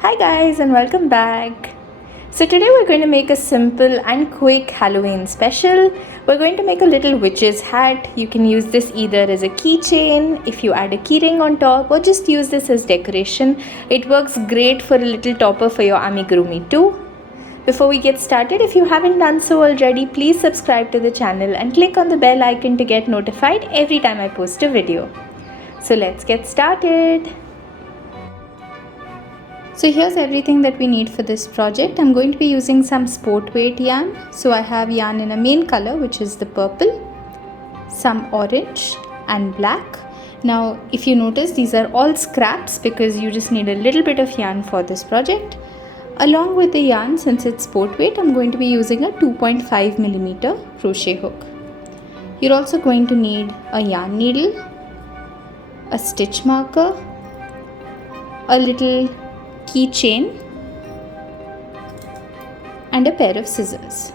Hi guys and welcome back. So today we're going to make a simple and quick Halloween special. We're going to make a little witch's hat. You can use this either as a keychain, if you add a keyring on top, or just use this as decoration. It works great for a little topper for your amigurumi too. Before we get started, if you haven't done so already, please subscribe to the channel and click on the bell icon to get notified every time I post a video. So let's get started. So here's everything that we need for this project. I'm going to be using some sport weight yarn. So I have yarn in a main color, which is the purple, some orange and black. Now if you notice, these are all scraps because you just need a little bit of yarn for this project. Along with the yarn, since it's sport weight, I'm going to be using a 2.5mm crochet hook. You're also going to need a yarn needle, a stitch marker, a little keychain and a pair of scissors.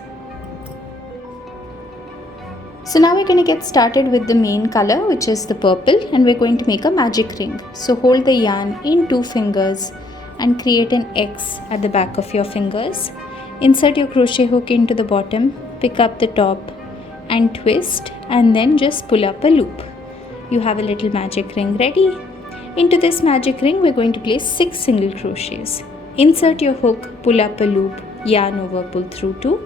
So now we're going to get started with the main color, which is the purple, and we're going to make a magic ring. So hold the yarn in 2 fingers and create an X at the back of your fingers. Insert your crochet hook into the bottom, pick up the top and twist, and then just pull up a loop. You have a little magic ring ready. Into this magic ring, we're going to place 6 single crochets. Insert your hook, pull up a loop, yarn over, pull through 2.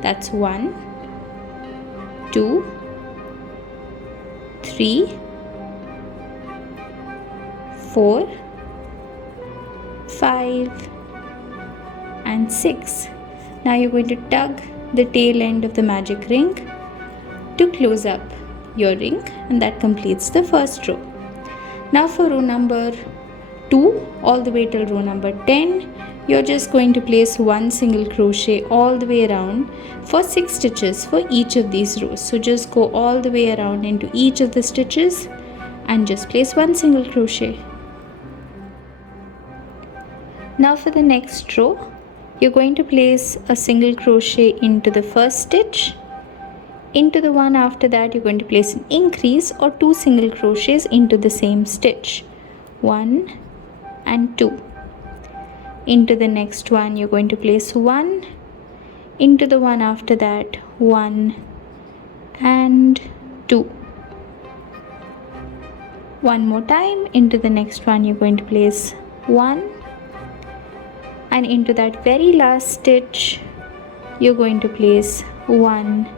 That's 1, 2, 3, 4, 5 and 6. Now you're going to tug the tail end of the magic ring to close up your ring, and that completes the first row. Now for row number 2 all the way till row number 10, you're just going to place 1 single crochet all the way around for 6 stitches for each of these rows. So just go all the way around into each of the stitches and just place 1 single crochet. Now for the next row, you're going to place a single crochet into the first stitch. Into the one after that, you're going to place an increase or 2 single crochets into the same stitch, 1 and 2. Into the next one, you're going to place 1. Into the one after that, 1 and 2. One more time. Into the next one, you're going to place 1, and into that very last stitch, you're going to place 1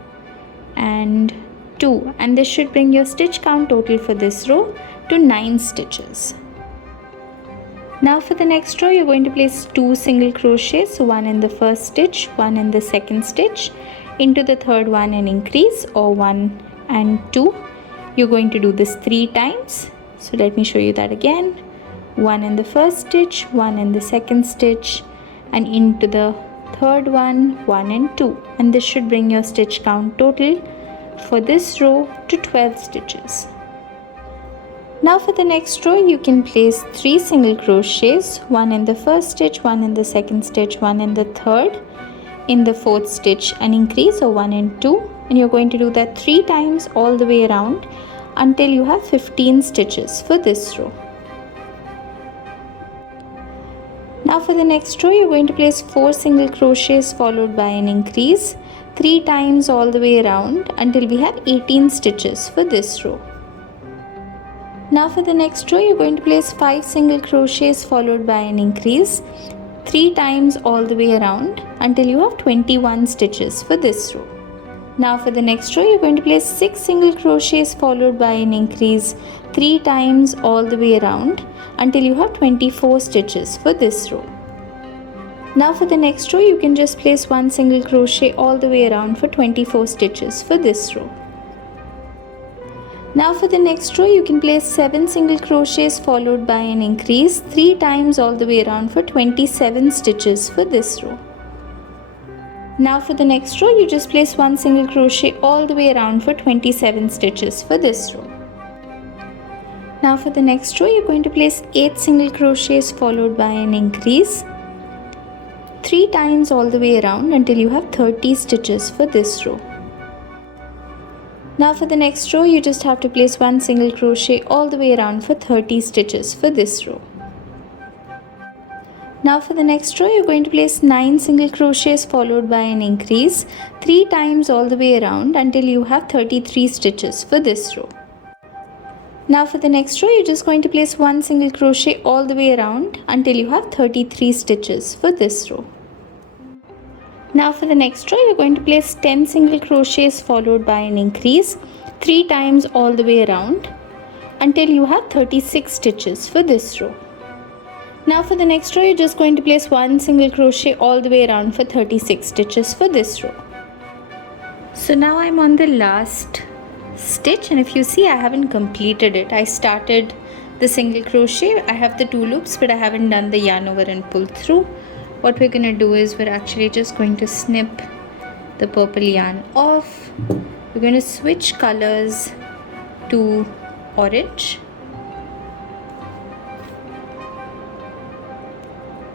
and 2, and this should bring your stitch count total for this row to 9 stitches. Now for the next row, you're going to place 2 single crochets, so 1 in the first stitch, 1 in the second stitch. Into the third one an increase, or 1 and 2. You're going to do this 3 times, so let me show you that again. 1 in the first stitch, 1 in the second stitch, and into the third one, 1 and 2, and this should bring your stitch count total for this row to 12 stitches. Now for the next row, you can place 3 single crochets, 1 in the first stitch, 1 in the second stitch, 1 in the third. In the fourth stitch an increase, or 1 and 2, and you're going to do that 3 times all the way around until you have 15 stitches for this row. Now for the next row, you're going to place 4 single crochets followed by an increase 3 times all the way around until we have 18 stitches for this row. Now for the next row, you're going to place 5 single crochets followed by an increase 3 times all the way around until you have 21 stitches for this row. Now for the next row, you're going to place 6 single crochets followed by an increase 3 times all the way around until you have 24 stitches for this row. Now for the next row, you can just place 1 single crochet all the way around for 24 stitches for this row. Now for the next row, you can place 7 single crochets followed by an increase 3 times all the way around for 27 stitches for this row. Now for the next row, you just place 1 single crochet all the way around for 27 stitches for this row. Now for the next row, you're going to place 8 single crochets followed by an increase 3 times all the way around until you have 30 stitches for this row. Now for the next row, you just have to place 1 single crochet all the way around for 30 stitches for this row. Now for the next row, you're going to place 9 single crochets followed by an increase 3 times all the way around until you have 33 stitches for this row. Now for the next row, you're just going to place 1 single crochet all the way around until you have 33 stitches for this row. Now for the next row, you're going to place 10 single crochets followed by an increase 3 times all the way around until you have 36 stitches for this row. Now for the next row, you're just going to place 1 single crochet all the way around for 36 stitches for this row. So now I'm on the last stitch, and if you see, I haven't completed it. I started the single crochet, I have the 2 loops, but I haven't done the yarn over and pull through. What we're going to do is we're actually just going to snip the purple yarn off. We're going to switch colors to orange.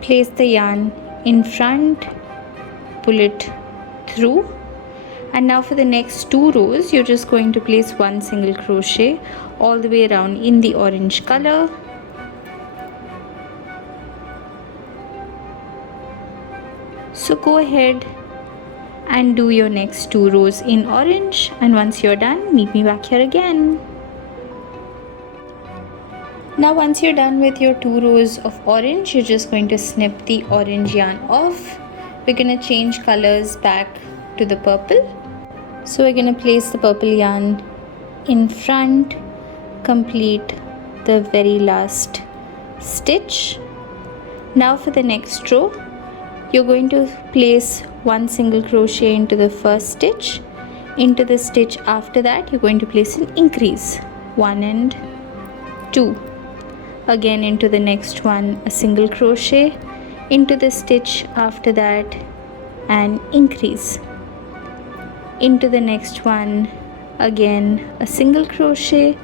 Place the yarn in front, pull it through, and now for the next 2 rows, you're just going to place 1 single crochet all the way around in the orange color. So go ahead and do your next 2 rows in orange, and once you're done, meet me back here again. Now once you're done with your 2 rows of orange, you're just going to snip the orange yarn off. We're going to change colors back to the purple. So we're going to place the purple yarn in front, complete the very last stitch. Now for the next row, you're going to place 1 single crochet into the first stitch. Into the stitch after that, you're going to place an increase 1 and 2. Again into the next one, a single crochet, into the stitch after that, and increase. Into the next one, again a single crochet,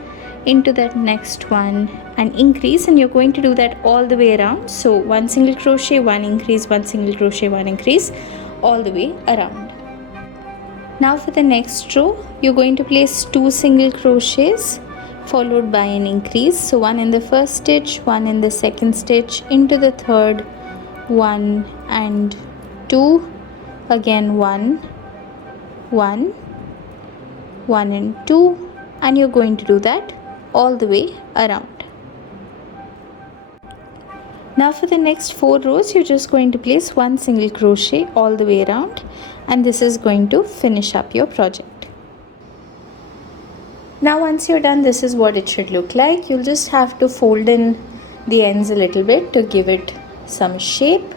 into that next one, and increase, and you're going to do that all the way around. So 1 single crochet, 1 increase, 1 single crochet, 1 increase, all the way around. Now for the next row, you're going to place 2 single crochets followed by an increase. So 1 in the first stitch, 1 in the second stitch, into the third, 1 and 2, again 1, 1, 1 and 2, and you're going to do that all the way around. Now for the next 4 rows, you're just going to place 1 single crochet all the way around, and this is going to finish up your project. Now once you're done, this is what it should look like. You'll just have to fold in the ends a little bit to give it some shape.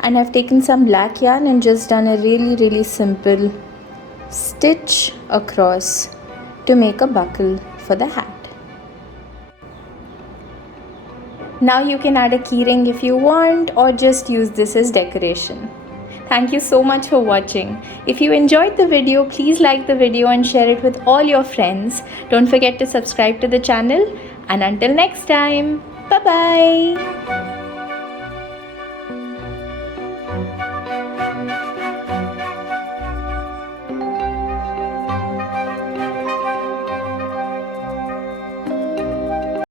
And I've taken some black yarn and just done a really simple stitch across to make a buckle for the hat. Now you can add a keyring if you want, or just use this as decoration. Thank you so much for watching. If you enjoyed the video, please like the video and share it with all your friends. Don't forget to subscribe to the channel, and until next time, bye bye.